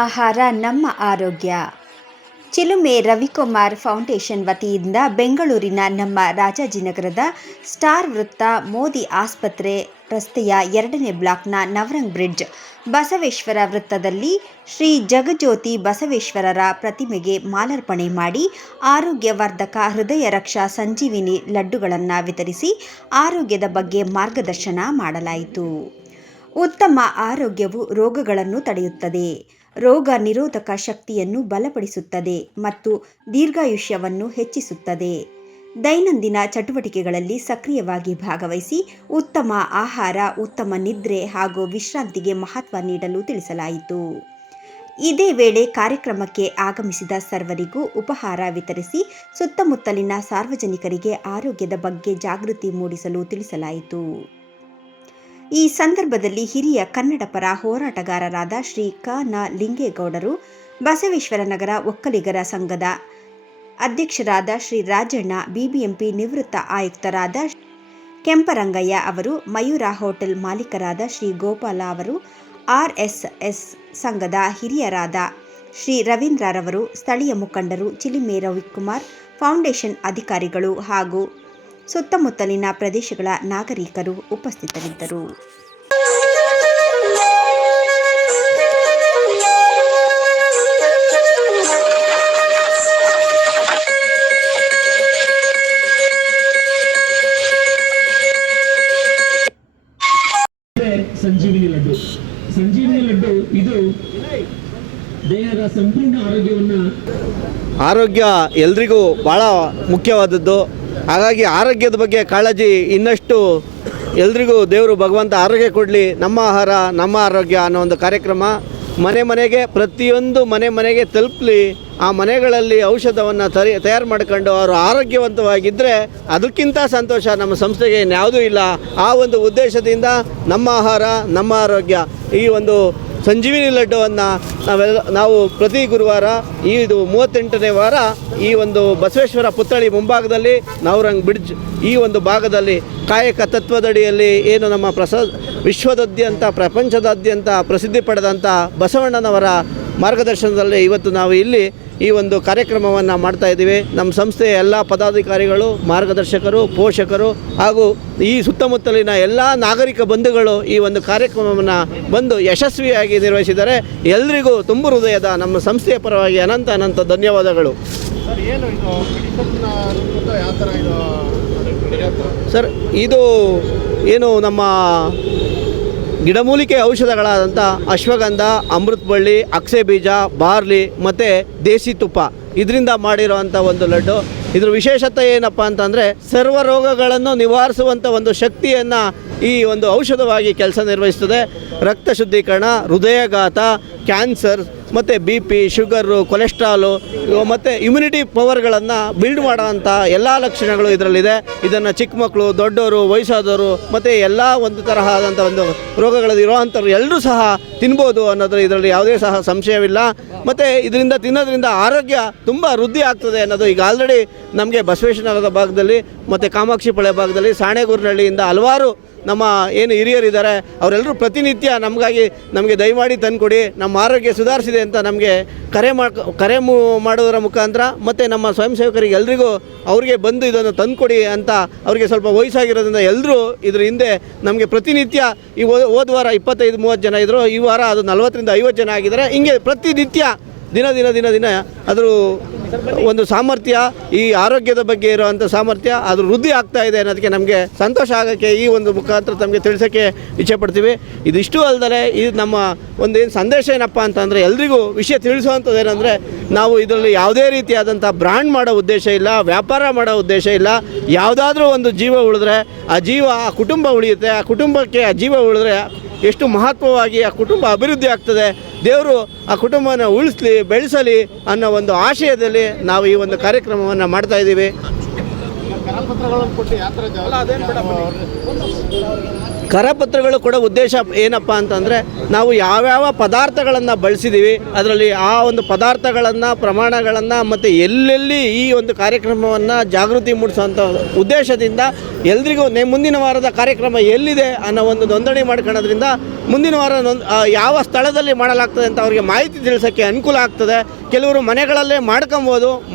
ಆಹಾರ ನಮ್ಮ ಆರೋಗ್ಯ. ಚಿಲುಮೆ ರವಿಕುಮಾರ್ ಫೌಂಡೇಶನ್ ವತಿಯಿಂದ ಬೆಂಗಳೂರಿನ ನಮ್ಮ ರಾಜಾಜಿನಗರದ ಸ್ಟಾರ್ ವೃತ್ತ, ಮೋದಿ ಆಸ್ಪತ್ರೆ ರಸ್ತೆಯ 2ನೇ ಬ್ಲಾಕ್ನ ನವರಂಗ್ ಬ್ರಿಡ್ಜ್ ಬಸವೇಶ್ವರ ವೃತ್ತದಲ್ಲಿ ಶ್ರೀ ಜಗಜ್ಯೋತಿ ಬಸವೇಶ್ವರರ ಪ್ರತಿಮೆಗೆ ಮಾಲಾರ್ಪಣೆ ಮಾಡಿ ಆರೋಗ್ಯವರ್ಧಕ ಹೃದಯ ರಕ್ಷಾ ಸಂಜೀವಿನಿ ಲಡ್ಡುಗಳನ್ನು ವಿತರಿಸಿ ಆರೋಗ್ಯದ ಬಗ್ಗೆ ಮಾರ್ಗದರ್ಶನ ಮಾಡಲಾಯಿತು. ಉತ್ತಮ ಆರೋಗ್ಯವು ರೋಗಗಳನ್ನು ತಡೆಯುತ್ತದೆ, ರೋಗ ನಿರೋಧಕ ಶಕ್ತಿಯನ್ನು ಬಲಪಡಿಸುತ್ತದೆ ಮತ್ತು ದೀರ್ಘಾಯುಷ್ಯವನ್ನು ಹೆಚ್ಚಿಸುತ್ತದೆ. ದೈನಂದಿನ ಚಟುವಟಿಕೆಗಳಲ್ಲಿ ಸಕ್ರಿಯವಾಗಿ ಭಾಗವಹಿಸಿ ಉತ್ತಮ ಆಹಾರ, ಉತ್ತಮ ನಿದ್ರೆ ಹಾಗೂ ವಿಶ್ರಾಂತಿಗೆ ಮಹತ್ವ ನೀಡಲು ತಿಳಿಸಲಾಯಿತು. ಇದೇ ವೇಳೆ ಕಾರ್ಯಕ್ರಮಕ್ಕೆ ಆಗಮಿಸಿದ ಸರ್ವರಿಗೂ ಉಪಹಾರ ವಿತರಿಸಿ ಸುತ್ತಮುತ್ತಲಿನ ಸಾರ್ವಜನಿಕರಿಗೆ ಆರೋಗ್ಯದ ಬಗ್ಗೆ ಜಾಗೃತಿ ಮೂಡಿಸಲು ತಿಳಿಸಲಾಯಿತು. ಈ ಸಂದರ್ಭದಲ್ಲಿ ಹಿರಿಯ ಕನ್ನಡ ಪರ ಹೋರಾಟಗಾರರಾದ ಶ್ರೀ ಕ. ನ. ಲಿಂಗೇಗೌಡರು, ಬಸವೇಶ್ವರ ನಗರ ಒಕ್ಕಲಿಗರ ಸಂಘದ ಅಧ್ಯಕ್ಷರಾದ ಶ್ರೀ ರಾಜಣ್ಣ, ಬಿಬಿಎಂಪಿ ನಿವೃತ್ತ ಆಯುಕ್ತರಾದ ಕೆಂಪರಂಗಯ್ಯ ಅವರು, ಮಯೂರ ಹೋಟೆಲ್ ಮಾಲೀಕರಾದ ಶ್ರೀ ಗೋಪಾಲ ಅವರು, ಆರ್ಎಸ್ಎಸ್ ಸಂಘದ ಹಿರಿಯರಾದ ಶ್ರೀ ರವೀಂದ್ರರವರು, ಸ್ಥಳೀಯ ಮುಖಂಡರು, ಚಿಲುಮೆ ರವಿಕುಮಾರ್ ಫೌಂಡೇಶನ್ ಅಧಿಕಾರಿಗಳು ಹಾಗೂ ಸುತ್ತಮುತ್ತಲಿನ ಪ್ರದೇಶಗಳ ನಾಗರಿಕರು ಉಪಸ್ಥಿತರಿದ್ದರು. ಸಂಜೀವಿನಿ ಲಡ್ಡು ಇದು ದೇಹದ ಸಂಪೂರ್ಣ ಆರೋಗ್ಯ ಎಲ್ರಿಗೂ ಭಾಳ ಮುಖ್ಯವಾದದ್ದು. ಹಾಗಾಗಿ ಆರೋಗ್ಯದ ಬಗ್ಗೆ ಕಾಳಜಿ ಇನ್ನಷ್ಟು ಎಲ್ರಿಗೂ ದೇವರು ಭಗವಂತ ಆರೋಗ್ಯ ಕೊಡಲಿ. ನಮ್ಮ ಆಹಾರ ನಮ್ಮ ಆರೋಗ್ಯ ಅನ್ನೋ ಒಂದು ಕಾರ್ಯಕ್ರಮ ಮನೆ ಮನೆಗೆ, ಪ್ರತಿಯೊಂದು ಮನೆಗೆ ತಲುಪಲಿ. ಆ ಮನೆಗಳಲ್ಲಿ ಔಷಧವನ್ನು ತಯಾರು ಮಾಡ್ಕೊಂಡು ಅವರು ಆರೋಗ್ಯವಂತವಾಗಿದ್ದರೆ ಅದಕ್ಕಿಂತ ಸಂತೋಷ ನಮ್ಮ ಸಂಸ್ಥೆಗೆ ಇನ್ಯಾವುದೂ ಇಲ್ಲ. ಆ ಒಂದು ಉದ್ದೇಶದಿಂದ ನಮ್ಮ ಆಹಾರ ನಮ್ಮ ಆರೋಗ್ಯ ಈ ಒಂದು ಸಂಜೀವಿನಿ ಲಡ್ಡುವನ್ನು ನಾವು ಪ್ರತಿ ಗುರುವಾರ ಇದು 38ನೇ ವಾರ ಈ ಒಂದು ಬಸವೇಶ್ವರ ಪುತ್ಥಳಿ ಮುಂಭಾಗದಲ್ಲಿ ನವರಂಗ್ ಬ್ರಿಡ್ಜ್ ಈ ಒಂದು ಭಾಗದಲ್ಲಿ ಕಾಯಕ ತತ್ವದಡಿಯಲ್ಲಿ ಏನು ನಮ್ಮ ವಿಶ್ವದಾದ್ಯಂತ ಪ್ರಪಂಚದಾದ್ಯಂತ ಪ್ರಸಿದ್ಧಿ ಪಡೆದಂಥ ಬಸವಣ್ಣನವರ ಮಾರ್ಗದರ್ಶನದಲ್ಲಿ ಇವತ್ತು ನಾವು ಇಲ್ಲಿ ಈ ಒಂದು ಕಾರ್ಯಕ್ರಮವನ್ನು ಮಾಡ್ತಾ ಇದ್ದೀವಿ. ನಮ್ಮ ಸಂಸ್ಥೆಯ ಎಲ್ಲ ಪದಾಧಿಕಾರಿಗಳು, ಮಾರ್ಗದರ್ಶಕರು, ಪೋಷಕರು ಹಾಗೂ ಈ ಸುತ್ತಮುತ್ತಲಿನ ಎಲ್ಲ ನಾಗರಿಕ ಬಂಧುಗಳು ಈ ಒಂದು ಕಾರ್ಯಕ್ರಮವನ್ನು ಬಂದು ಯಶಸ್ವಿಯಾಗಿ ನಿರ್ವಹಿಸಿದ್ದಾರೆ. ಎಲ್ರಿಗೂ ತುಂಬ ಹೃದಯದ ನಮ್ಮ ಸಂಸ್ಥೆಯ ಪರವಾಗಿ ಅನಂತ ಧನ್ಯವಾದಗಳು. ಸರ್, ಇದು ಏನು ನಮ್ಮ ಗಿಡಮೂಲಿಕೆ ಔಷಧಗಳಾದಂಥ ಅಶ್ವಗಂಧ, ಅಮೃತ ಬಳ್ಳಿ, ಅಕ್ಸೆ ಬೀಜ, ಬಾರ್ಲಿ ಮತ್ತು ದೇಸಿ ತುಪ್ಪ ಇದರಿಂದ ಮಾಡಿರೋವಂಥ ಒಂದು ಲಡ್ಡು. ಇದ್ರ ವಿಶೇಷತೆ ಏನಪ್ಪ ಅಂತಂದರೆ ಸರ್ವ ರೋಗಗಳನ್ನು ನಿವಾರಿಸುವಂಥ ಒಂದು ಶಕ್ತಿಯನ್ನು ಈ ಒಂದು ಔಷಧವಾಗಿ ಕೆಲಸ ನಿರ್ವಹಿಸ್ತದೆ. ರಕ್ತ ಶುದ್ಧೀಕರಣ, ಹೃದಯಾಘಾತ, ಕ್ಯಾನ್ಸರ್ ಮತ್ತು BP, ಶುಗರು, ಕೊಲೆಸ್ಟ್ರಾಲು ಮತ್ತು ಇಮ್ಯುನಿಟಿ ಪವರ್ಗಳನ್ನು ಬಿಲ್ಡ್ ಮಾಡೋವಂಥ ಎಲ್ಲ ಲಕ್ಷಣಗಳು ಇದರಲ್ಲಿದೆ. ಇದನ್ನು ಚಿಕ್ಕ ಮಕ್ಕಳು, ದೊಡ್ಡವರು, ವಯಸ್ಸಾದವರು ಮತ್ತು ಎಲ್ಲ ಒಂದು ತರಹದಂಥ ಒಂದು ರೋಗಗಳಲ್ಲಿ ಇರೋವಂಥವ್ರು ಎಲ್ಲರೂ ಸಹ ತಿನ್ಬೋದು ಅನ್ನೋದು ಇದರಲ್ಲಿ ಯಾವುದೇ ಸಹ ಸಂಶಯವಿಲ್ಲ. ಮತ್ತು ಇದರಿಂದ ತಿನ್ನೋದ್ರಿಂದ ಆರೋಗ್ಯ ತುಂಬ ವೃದ್ಧಿ ಆಗ್ತದೆ ಅನ್ನೋದು ಈಗ ಆಲ್ರೆಡಿ ನಮಗೆ ಬಸವೇಶ್ವರ ಭಾಗದಲ್ಲಿ ಮತ್ತು ಕಾಮಾಕ್ಷಿಪಾಳ್ಯ ಭಾಗದಲ್ಲಿ, ಸಾಣೆಗೂರಿನಹಳ್ಳಿಯಿಂದ ಹಲವಾರು ನಮ್ಮ ಏನು ಹಿರಿಯರಿದ್ದಾರೆ ಅವರೆಲ್ಲರೂ ಪ್ರತಿನಿತ್ಯ ನಮಗೆ ದಯಮಾಡಿ ತಂದುಕೊಡಿ, ನಮ್ಮ ಆರೋಗ್ಯ ಸುಧಾರಿಸಿದೆ ಅಂತ ನಮಗೆ ಕರೆ ಮಾಡೋದರ ಮುಖಾಂತರ ಮತ್ತು ನಮ್ಮ ಸ್ವಯಂ ಸೇವಕರಿಗೆ ಎಲ್ರಿಗೂ ಅವ್ರಿಗೆ ಬಂದು ಇದನ್ನು ತಂದುಕೊಡಿ ಅಂತ ಅವ್ರಿಗೆ ಸ್ವಲ್ಪ ವಯಸ್ಸಾಗಿರೋದ್ರಿಂದ ಎಲ್ಲರೂ ಇದ್ರ ಹಿಂದೆ ನಮಗೆ ಪ್ರತಿನಿತ್ಯ ಈ ಹೋದ ವಾರ 25-30 ಜನ ಇದ್ದರು. ಈ ವಾರ ಅದು 40ರಿಂದ 50 ಜನ ಆಗಿದ್ದಾರೆ. ಹಿಂಗೆ ಪ್ರತಿನಿತ್ಯ ದಿನ ಅದರ ಒಂದು ಸಾಮರ್ಥ್ಯ, ಈ ಆರೋಗ್ಯದ ಬಗ್ಗೆ ಇರುವಂಥ ಸಾಮರ್ಥ್ಯ ಅದು ವೃದ್ಧಿ ಆಗ್ತಾ ಇದೆ ಅನ್ನೋದಕ್ಕೆ ನಮಗೆ ಸಂತೋಷ ಆಗೋಕ್ಕೆ ಈ ಒಂದು ಮುಖಾಂತರ ತಮಗೆ ತಿಳಿಸೋಕ್ಕೆ ಇಚ್ಛೆಪಡ್ತೀವಿ. ಇದಿಷ್ಟು ಅಲ್ಲದೆ ಇದು ನಮ್ಮ ಒಂದೇನು ಸಂದೇಶ ಏನಪ್ಪ ಅಂತಂದರೆ ಎಲ್ರಿಗೂ ವಿಷಯ ತಿಳಿಸುವಂಥದ್ದು ಏನಂದರೆ ನಾವು ಇದರಲ್ಲಿ ಯಾವುದೇ ರೀತಿಯಾದಂಥ ಬ್ರ್ಯಾಂಡ್ ಮಾಡೋ ಉದ್ದೇಶ ಇಲ್ಲ, ವ್ಯಾಪಾರ ಮಾಡೋ ಉದ್ದೇಶ ಇಲ್ಲ. ಯಾವುದಾದ್ರೂ ಒಂದು ಜೀವ ಉಳಿದ್ರೆ ಆ ಕುಟುಂಬ ಉಳಿಯುತ್ತೆ. ಆ ಕುಟುಂಬಕ್ಕೆ ಆ ಜೀವ ಉಳಿದ್ರೆ ಎಷ್ಟು ಮಹತ್ವವಾಗಿ ಆ ಕುಟುಂಬ ಅಭಿವೃದ್ಧಿ ಆಗ್ತದೆ. ದೇವರು ಆ ಕುಟುಂಬನ ಉಳಿಸಲಿ, ಬೆಳೆಸಲಿ ಅನ್ನೋ ಒಂದು ಆಶಯದಲ್ಲಿ ನಾವು ಈ ಒಂದು ಕಾರ್ಯಕ್ರಮವನ್ನು ಮಾಡ್ತಾ ಇದ್ದೀವಿ. ಕರಪತ್ರಗಳು ಕೂಡ ಉದ್ದೇಶ ಏನಪ್ಪ ಅಂತಂದರೆ ನಾವು ಯಾವ್ಯಾವ ಪದಾರ್ಥಗಳನ್ನು ಬಳಸಿದ್ದೀವಿ, ಅದರಲ್ಲಿ ಆ ಒಂದು ಪದಾರ್ಥಗಳನ್ನು, ಪ್ರಮಾಣಗಳನ್ನು ಮತ್ತು ಎಲ್ಲೆಲ್ಲಿ ಈ ಒಂದು ಕಾರ್ಯಕ್ರಮವನ್ನು ಜಾಗೃತಿ ಮೂಡಿಸುವಂಥ ಉದ್ದೇಶದಿಂದ ಎಲ್ರಿಗೂ ಮುಂದಿನ ವಾರದ ಕಾರ್ಯಕ್ರಮ ಎಲ್ಲಿದೆ ಅನ್ನೋ ಒಂದು ನೋಂದಣಿ ಮಾಡ್ಕೊಳ್ಳೋದ್ರಿಂದ ಮುಂದಿನ ವಾರ ಯಾವ ಸ್ಥಳದಲ್ಲಿ ಮಾಡಲಾಗ್ತದೆ ಅಂತ ಅವರಿಗೆ ಮಾಹಿತಿ ತಿಳಿಸೋಕ್ಕೆ ಅನುಕೂಲ ಆಗ್ತದೆ. ಕೆಲವರು ಮನೆಗಳಲ್ಲೇ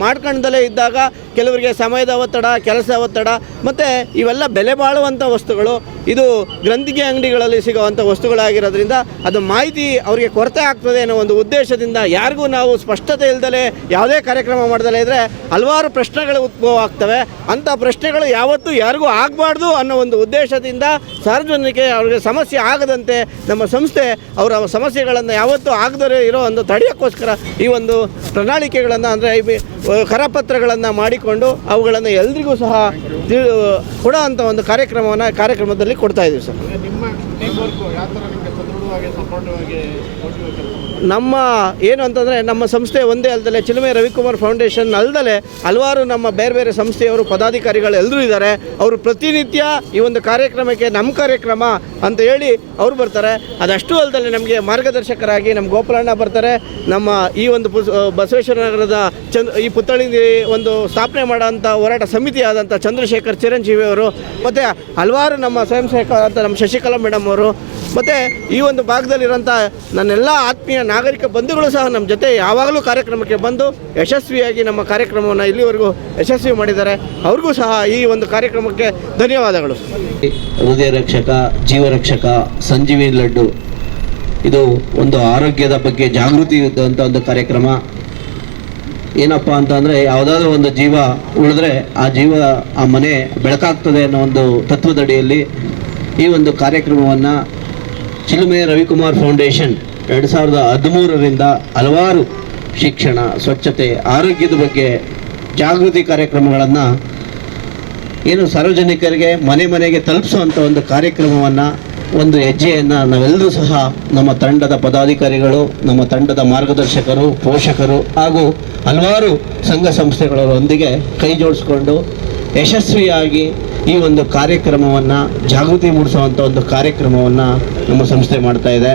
ಮಾಡ್ಕೊಂಡಲೇ ಇದ್ದಾಗ ಕೆಲವರಿಗೆ ಸಮಯದ ಒತ್ತಡ, ಕೆಲಸದ ಒತ್ತಡ ಮತ್ತು ಇವೆಲ್ಲ ಬೆಲೆ ಬಾಳುವಂಥ ವಸ್ತುಗಳು, ಇದು ಗ್ರಂಥಿಗೆ ಅಂಗಡಿಗಳಲ್ಲಿ ಸಿಗುವಂಥ ವಸ್ತುಗಳಾಗಿರೋದ್ರಿಂದ ಅದು ಮಾಹಿತಿ ಅವರಿಗೆ ಕೊರತೆ ಆಗ್ತದೆ ಅನ್ನೋ ಒಂದು ಉದ್ದೇಶದಿಂದ ಯಾರಿಗೂ ನಾವು ಸ್ಪಷ್ಟತೆ ಇಲ್ದಲೇ ಯಾವುದೇ ಕಾರ್ಯಕ್ರಮ ಮಾಡ್ದಲೇ ಇದ್ದರೆ ಹಲವಾರು ಪ್ರಶ್ನೆಗಳು ಉದ್ಭವ ಆಗ್ತವೆ. ಅಂಥ ಪ್ರಶ್ನೆಗಳು ಯಾವತ್ತೂ ಯಾರಿಗೂ ಆಗಬಾರ್ದು ಅನ್ನೋ ಒಂದು ಉದ್ದೇಶದಿಂದ ಸಾರ್ವಜನಿಕರಿಗೆ ಅವರಿಗೆ ಸಮಸ್ಯೆ ಆಗದಂತೆ ನಮ್ಮ ಸಂಸ್ಥೆ ಅವರ ಸಮಸ್ಯೆಗಳನ್ನು ಯಾವತ್ತೂ ಆಗದೇ ಇರೋ ಒಂದು ತಡೆಯೋಕ್ಕೋಸ್ಕರ ಈ ಒಂದು ಪ್ರಣಾಳಿಕೆಗಳನ್ನು ಅಂದರೆ ಕರಪತ್ರಗಳನ್ನು ಮಾಡಿಕೊಂಡು ಅವುಗಳನ್ನು ಎಲ್ರಿಗೂ ಸಹ ಕೊಡೋ ಅಂಥ ಒಂದು ಕಾರ್ಯಕ್ರಮದಲ್ಲಿ ಕೊಡ್ತಾ ಇದ್ದೀವಿ ಸರ್. ನಮ್ಮ ಏನು ಅಂತಂದರೆ ನಮ್ಮ ಸಂಸ್ಥೆ ಒಂದೇ ಅಲ್ಲದೆ ಚಿಲುಮೆ ರವಿಕುಮಾರ್ ಫೌಂಡೇಶನ್ ಅಲ್ಲದೆ ಹಲವಾರು ನಮ್ಮ ಬೇರೆ ಬೇರೆ ಸಂಸ್ಥೆಯವರು ಪದಾಧಿಕಾರಿಗಳು ಎಲ್ಲರೂ ಇದ್ದಾರೆ. ಅವರು ಪ್ರತಿನಿತ್ಯ ಈ ಒಂದು ಕಾರ್ಯಕ್ರಮಕ್ಕೆ ನಮ್ಮ ಕಾರ್ಯಕ್ರಮ ಅಂತ ಹೇಳಿ ಅವರು ಬರ್ತಾರೆ. ಅದಷ್ಟು ಅಲ್ಲದೆ ನಮಗೆ ಮಾರ್ಗದರ್ಶಕರಾಗಿ ನಮ್ಮ ಗೋಪಾಲಣ್ಣ ಬರ್ತಾರೆ. ನಮ್ಮ ಈ ಒಂದು ಬಸವೇಶ್ವರ ನಗರದ ಈ ಪುತ್ಥಳಿ ಒಂದು ಸ್ಥಾಪನೆ ಮಾಡೋಂಥ ಹೋರಾಟ ಸಮಿತಿ ಆದಂಥ ಚಂದ್ರಶೇಖರ್ ಚಿರಂಜೀವಿ ಅವರು, ಮತ್ತು ಹಲವಾರು ನಮ್ಮ ಸ್ವಯಂ ಸೇವಕ ಅಂತ ನಮ್ಮ ಶಶಿಕಲಾ ಮೇಡಮ್ ಅವರು, ಮತ್ತು ಈ ಒಂದು ಭಾಗದಲ್ಲಿರೋಂಥ ನನ್ನೆಲ್ಲ ಆತ್ಮೀಯ ನಾಗರಿಕ ಬಂಧುಗಳು ಸಹ ನಮ್ಮ ಜೊತೆ ಯಾವಾಗಲೂ ಕಾರ್ಯಕ್ರಮಕ್ಕೆ ಬಂದು ಯಶಸ್ವಿಯಾಗಿ ನಮ್ಮ ಕಾರ್ಯಕ್ರಮವನ್ನು ಇಲ್ಲಿವರೆಗೂ ಯಶಸ್ವಿ ಮಾಡಿದ್ದಾರೆ. ಅವ್ರಿಗೂ ಸಹ ಈ ಒಂದು ಕಾರ್ಯಕ್ರಮಕ್ಕೆ ಧನ್ಯವಾದಗಳು. ಹೃದಯ ರಕ್ಷಕ, ಜೀವರಕ್ಷಕ, ಸಂಜೀವಿನಿ ಲಡ್ಡು ಇದು ಒಂದು ಆರೋಗ್ಯದ ಬಗ್ಗೆ ಜಾಗೃತಿ ಇದ್ದಂಥ ಒಂದು ಕಾರ್ಯಕ್ರಮ. ಏನಪ್ಪ ಅಂತಂದರೆ ಯಾವುದಾದ್ರೂ ಒಂದು ಜೀವ ಉಳಿದ್ರೆ ಆ ಮನೆ ಬೆಳಕಾಗ್ತದೆ ಅನ್ನೋ ಒಂದು ತತ್ವದಡಿಯಲ್ಲಿ ಈ ಒಂದು ಕಾರ್ಯಕ್ರಮವನ್ನು ಚಿಲುಮೆ ರವಿಕುಮಾರ್ ಫೌಂಡೇಶನ್ 2013ರಿಂದ ಹಲವಾರು ಶಿಕ್ಷಣ, ಸ್ವಚ್ಛತೆ, ಆರೋಗ್ಯದ ಬಗ್ಗೆ ಜಾಗೃತಿ ಕಾರ್ಯಕ್ರಮಗಳನ್ನು ಸಾರ್ವಜನಿಕರಿಗೆ ಮನೆಗೆ ತಲುಪಿಸುವಂಥ ಒಂದು ಕಾರ್ಯಕ್ರಮವನ್ನು, ಒಂದು ಹೆಜ್ಜೆಯನ್ನು ನಾವೆಲ್ಲರೂ ಸಹ ನಮ್ಮ ತಂಡದ ಪದಾಧಿಕಾರಿಗಳು, ನಮ್ಮ ತಂಡದ ಮಾರ್ಗದರ್ಶಕರು, ಪೋಷಕರು ಹಾಗೂ ಹಲವಾರು ಸಂಘ ಸಂಸ್ಥೆಗಳೊಂದಿಗೆ ಕೈ ಜೋಡಿಸ್ಕೊಂಡು ಯಶಸ್ವಿಯಾಗಿ ಈ ಒಂದು ಕಾರ್ಯಕ್ರಮವನ್ನು ಜಾಗೃತಿ ಮೂಡಿಸುವಂಥ ಒಂದು ಕಾರ್ಯಕ್ರಮವನ್ನು ನಮ್ಮ ಸಂಸ್ಥೆ ಮಾಡ್ತಾ ಇದೆ.